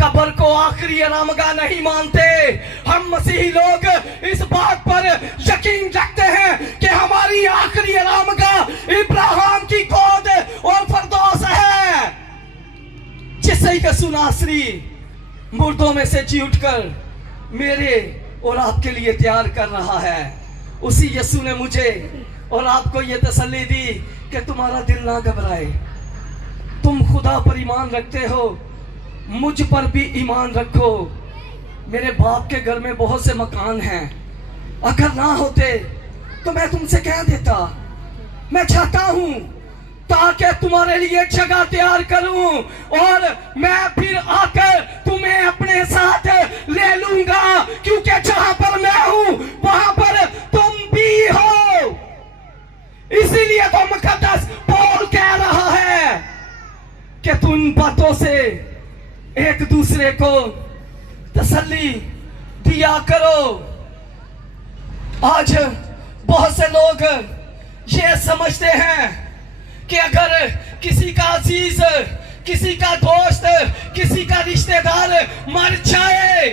कब्र को आखिरी आरामगाह नहीं मानते। हम मसीही लोग इस बात पर यकीन रखते हैं कि हमारी आखिरी आरामगाह इब्राहिम की गोद और फिरदौस है, जिसे यीशु नासरी मुर्दों में से जी उठकर मेरे और आपके लिए तैयार कर रहा है। उसी यीशु ने मुझे और आपको ये तसल्ली दी कि तुम्हारा दिल ना घबराए। तुम खुदा पर ईमान रखते हो, मुझ पर भी ईमान रखो। मेरे बाप के घर में बहुत से मकान हैं, अगर ना होते तो मैं तुमसे कह देता। मैं चाहता हूं ताकि तुम्हारे लिए जगह तैयार करूं और मैं फिर आकर तुम्हें अपने साथ ले लूंगा, क्योंकि जहां पर मैं हूं वहां पर तुम भी हो। इसीलिए तो मुकद्दस पौल कह रहा है कि तुम बातों से एक दूसरे को तसल्ली दिया करो। आज बहुत से लोग ये समझते हैं कि अगर किसी का अजीज, किसी का दोस्त, किसी का रिश्तेदार मर जाए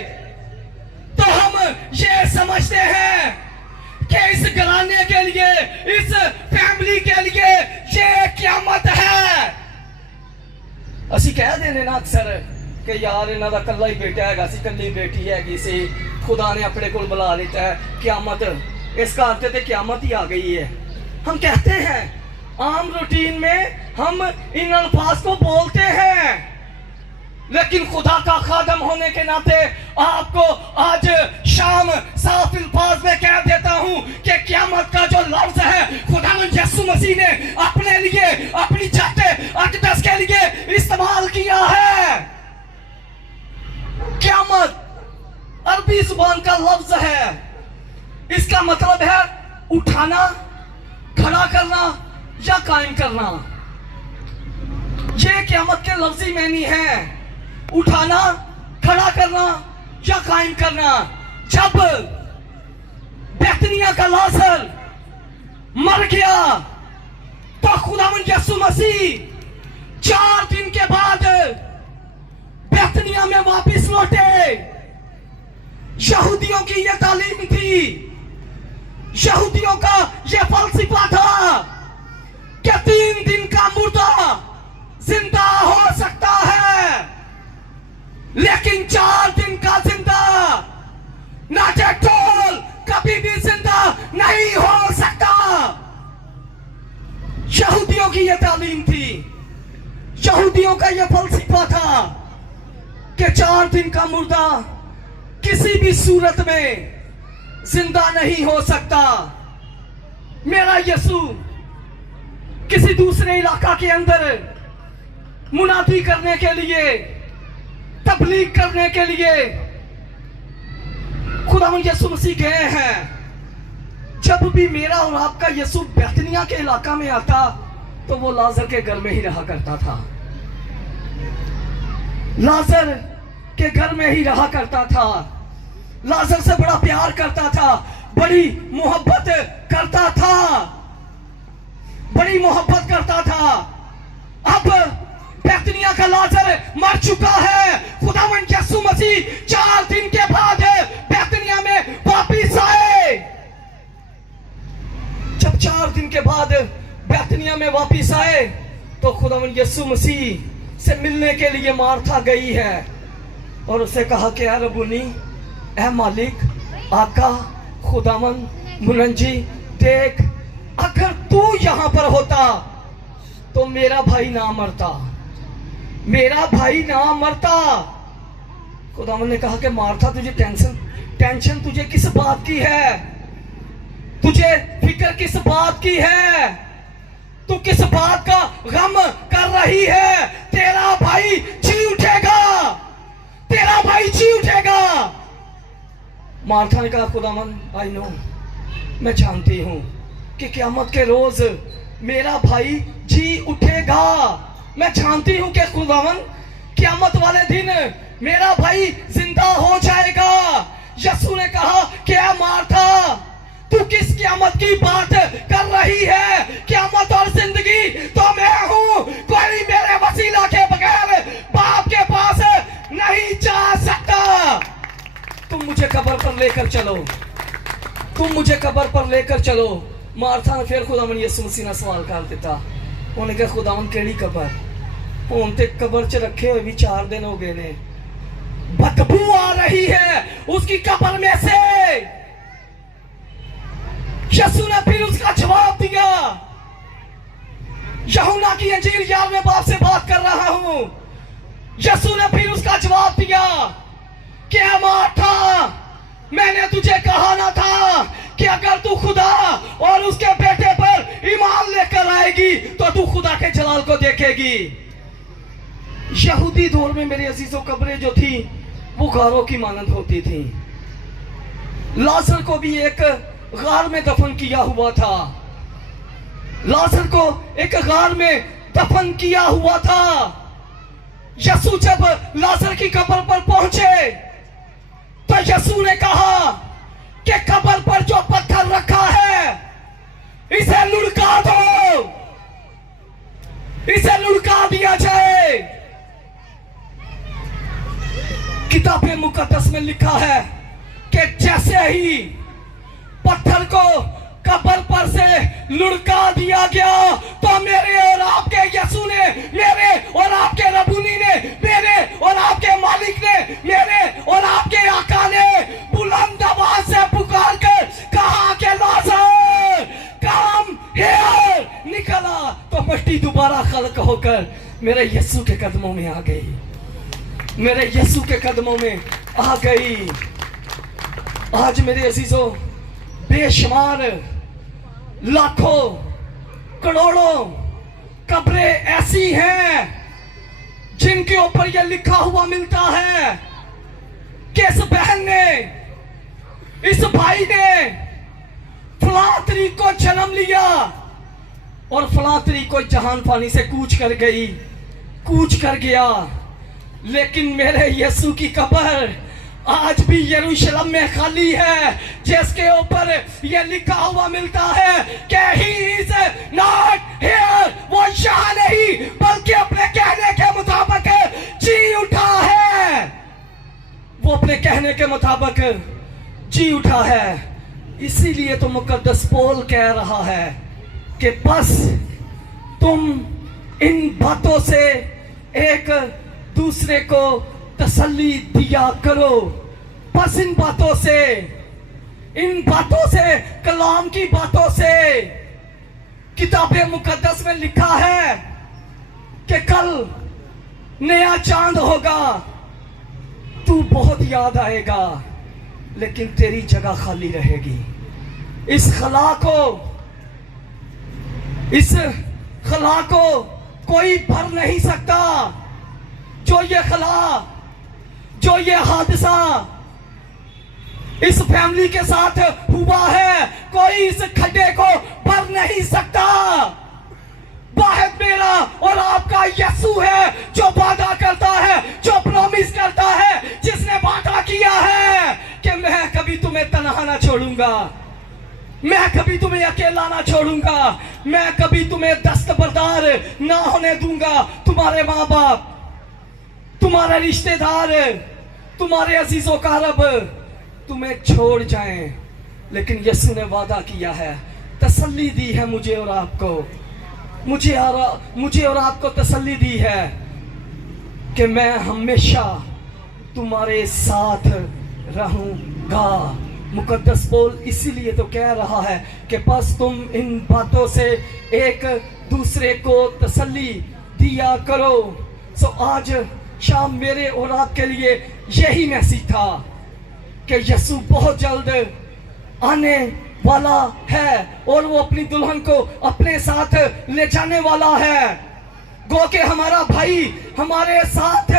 तो हम ये समझते हैं कि इस घराने के लिए, इस फैमिली के लिए ये क़यामत है। असी कह देने ना अक्सर कि यार इन्हां दा कल्ला ही बेटा है, असी कल्ली बेटी है, इसे खुदा ने अपने को बुला लेता है, क़यामत, इसका अर्थ है क़यामत ही आ गई है। हम कहते हैं, आम रूटीन में हम इन अल्फाज को बोलते हैं, लेकिन खुदा का खादम होने के नाते आपको आज शाम साफ अल्फाज में कह देता हूं कि क़यामत का जो लफ्ज है खुदावंद यीशु मसीह ने अपने लिए, अपनी जाते अक़दस के लिए इस्तेमाल किया है। क़यामत अरबी जुबान का लफ्ज है, इसका मतलब है उठाना, खड़ा करना या कायम करना। यह क़यामत के लफ्जी मानी है, उठाना, खड़ा करना या कायम करना। जब बैतनिया का लाजर मर गया तो खुदावंद यीशु मसीह 4 दिन के बाद बैतनिया में वापस लौटे। यहूदियों की यह तालीम थी, यहूदियों का यह फलसफा था कि 3 दिन का मुर्दा जिंदा हो सकता है, लेकिन 4 दिन का जिंदा नाटेटोल कभी भी जिंदा नहीं हो सकता। यहूदियों की यह तालीम थी, यहूदियों का यह फलसफा था कि 4 दिन का मुर्दा किसी भी सूरत में जिंदा नहीं हो सकता। मेरा यीशु किसी दूसरे इलाका के अंदर मुनादी करने के लिए, तबलीग करने के लिए खुदावंद यीशु मसीह गए हैं। जब भी मेरा और आपका यीशु बैतनिया के इलाका में आता तो वो लाजर के घर में ही रहा करता था, लाजर के घर में ही रहा करता था, लाजर से बड़ा प्यार करता था, बड़ी मोहब्बत करता था, बड़ी मोहब्बत करता था। अब बैतनिया का लाजर मर चुका है। खुदावंद यीशु मसीह 4 दिन के बाद बैतनिया में वापस आए। जब 4 दिन के बाद बैतनिया में वापस आए तो खुदावंद यीशु मसीह से मिलने के लिए मार्था गई है और उसे कहा कि ऐ रब्बूनी, ऐ मालिक, आका, खुदावंद, मुनजी, देख, अगर तू यहां पर होता तो मेरा भाई ना मरता, मेरा भाई ना मरता। खुदावंद ने कहा कि मार्था, तुझे टेंशन तुझे किस बात की है, तुझे फिक्र किस बात की है, तू किस बात का गम कर रही है? तेरा भाई जी उठेगा, तेरा भाई जी उठेगा। मार्था ने कहा, खुदावंद, आई नो, मैं जानती हूं कि क़यामत के रोज मेरा भाई जी उठेगा। मैं जानती हूं कि खुदावंद क़यामत वाले दिन मेरा भाई जिंदा हो जाएगा। यीशु ने कहा कि ऐ मार्था, तू किस क़यामत की बात कर रही है? क़यामत और जिंदगी तो मैं हूं, कोई मेरे वसीला के बगैर बाप के पास नहीं मुझे कब्र पर लेकर चलो, तुम मुझे कब्र पर लेकर चलो। मार्था ने फिर खुदावन यसू मसीह ने सवाल कर दिता। उन्हें कहा खुदावन केड़ी कब्र? हुण ते कब्र च रखे हुए भी 4 दिन हो गए ने, बदबू आ रही है उसकी कब्र में से। यसू ने फिर उसका जवाब दिया। यूहन्ना की अंजील 11वें बाब से बात कर रहा हूं। यसू ने फिर उसका जवाब दिया कि मार्था, मैंने तुझे कहा ना था कि अगर तू खुदा और उसके बेटे पर ईमान लेकर आएगी तो तू खुदा के जलाल को देखेगी। यहूदी दौर में मेरे अजीजों कब्रें जो थी वो गारों की मानंद होती थी। लाजर को भी एक गार में दफन किया हुआ था। लाजर को एक गार में दफन किया हुआ था। यसू जब लाजर की कब्र पर पहुंचे तो यसू ने कहा कि कब्र पर जो पत्थर रखा है इसे लुढ़का दो, इसे लुढ़का दिया जाए। किताबे मुकद्दस में लिखा है कि जैसे ही पत्थर को कब्र पर से लुढ़का दिया गया तो मेरे और आपके यसू ने, मेरे और आपके रबूनी ने, मेरे और आपके मालिक ने, मेरे और आपके आका ने बुलंद आवाज से पुकार कर कहा कि लाजर कम हियर, निकला तो मिट्टी दोबारा खल्क होकर मेरे यसू के कदमों में आ गई, मेरे यसू के कदमों में आ गई। आज मेरे अजीजों बेशुमार लाखों करोड़ों कब्रें ऐसी हैं जिनके ऊपर यह लिखा हुआ मिलता है कि इस बहन ने, इस भाई ने फलां तारीख को जन्म लिया और फलां तारीख को जहान फानी से कूच कर गई, कूच कर गया। लेकिन मेरे यसू की कब्र आज भी यरूशलेम में खाली है, जिसके ऊपर यह लिखा हुआ मिलता है कि ही इज नॉट हियर, वो यहाँ नहीं बल्कि अपने कहने के मुताबिक जी उठा है, वो अपने कहने के मुताबिक जी उठा है। इसीलिए तो मुकद्दस पौल कह रहा है कि बस तुम इन बातों से एक दूसरे को तसल्ली दिया करो, बस इन बातों से, इन बातों से, कलाम की बातों से। किताबे मुकद्दस में लिखा है कि कल नया चांद होगा, तू बहुत याद आएगा लेकिन तेरी जगह खाली रहेगी। इस खला को कोई भर नहीं सकता। जो ये खला, जो ये हादसा इस फैमिली के साथ हुआ है, कोई इस खड्डे को भर नहीं सकता। वाहिद मेरा और आपका यसू है जो वादा करता है, जो प्रॉमिस करता है, जिसने वादा किया है कि मैं कभी तुम्हें तन्हा ना छोड़ूंगा, मैं कभी तुम्हें अकेला ना छोड़ूंगा, मैं कभी तुम्हें दस्तबरदार ना होने दूंगा। तुम्हारे माँ बाप, तुम्हारे रिश्तेदार, तुम्हारे अजीजों का रब तुम्हें छोड़ जाएं, लेकिन यसू ने वादा किया है, तसल्ली दी है मुझे और आपको, मुझे और आपको तसल्ली दी है कि मैं हमेशा तुम्हारे साथ रहूंगा। मुकद्दस पौल इसीलिए तो कह रहा है कि बस तुम इन बातों से एक दूसरे को तसल्ली दिया करो। सो आज शाम मेरे और आपके लिए यही मैसेज था कि यसू बहुत जल्द आने वाला है और वो अपनी दुल्हन को अपने साथ ले जाने वाला है। गो के हमारा भाई हमारे साथ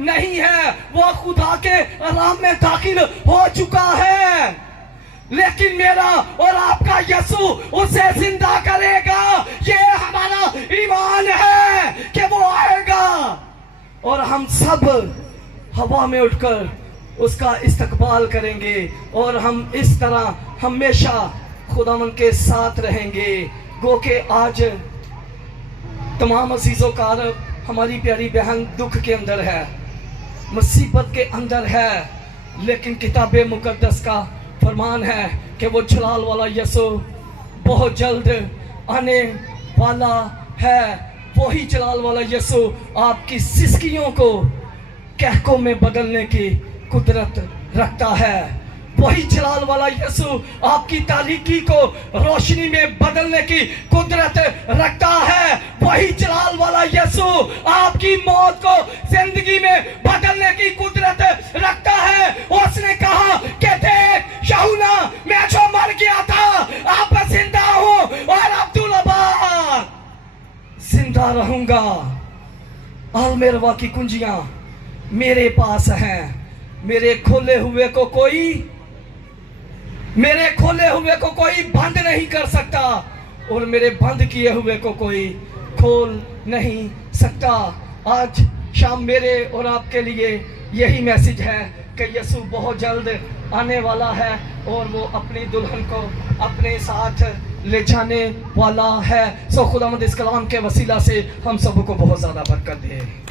नहीं है, वो खुदा के आराम में दाखिल हो चुका है, लेकिन मेरा और आपका यसू उसे जिंदा करेगा। ये हमारा ईमान है कि वो आएगा और हम सब हवा में उठकर उसका इस्तकबाल करेंगे और हम इस तरह हमेशा खुदावन के साथ रहेंगे। गो के आज तमाम अजीजों का हमारी प्यारी बहन दुख के अंदर है, मुसीबत के अंदर है, लेकिन किताब मुकद्दस का फरमान है कि वो जलाल वाला यीशु बहुत जल्द आने वाला है। वही जलाल वाला यीशु आपकी सिसकियों को कहकों में बदलने की कुदरत रखता है। वही जलाल वाला यीशु आपकी तारीकी को रोशनी में बदलने की कुदरत रखता है। वही जलाल वाला यीशु आपकी मौत को जिंदगी में बदलने की कुदरत रखता है। उसने कहा कि देख यूहन्ना, मैं जो मर गया था अब जिंदा हूं और अब्दुल अब्बास जिंदा रहूंगा। अलमेरवा की कुंजियां मेरे पास हैं। मेरे खोले हुए को कोई बंद नहीं कर सकता और मेरे बंद किए हुए को कोई खोल नहीं सकता। आज शाम मेरे और आपके लिए यही मैसेज है कि यीशु बहुत जल्द आने वाला है और वो अपनी दुल्हन को अपने साथ ले जाने वाला है। सो खुदावंद इस कलाम के वसीला से हम सबको बहुत ज़्यादा बरकत दे।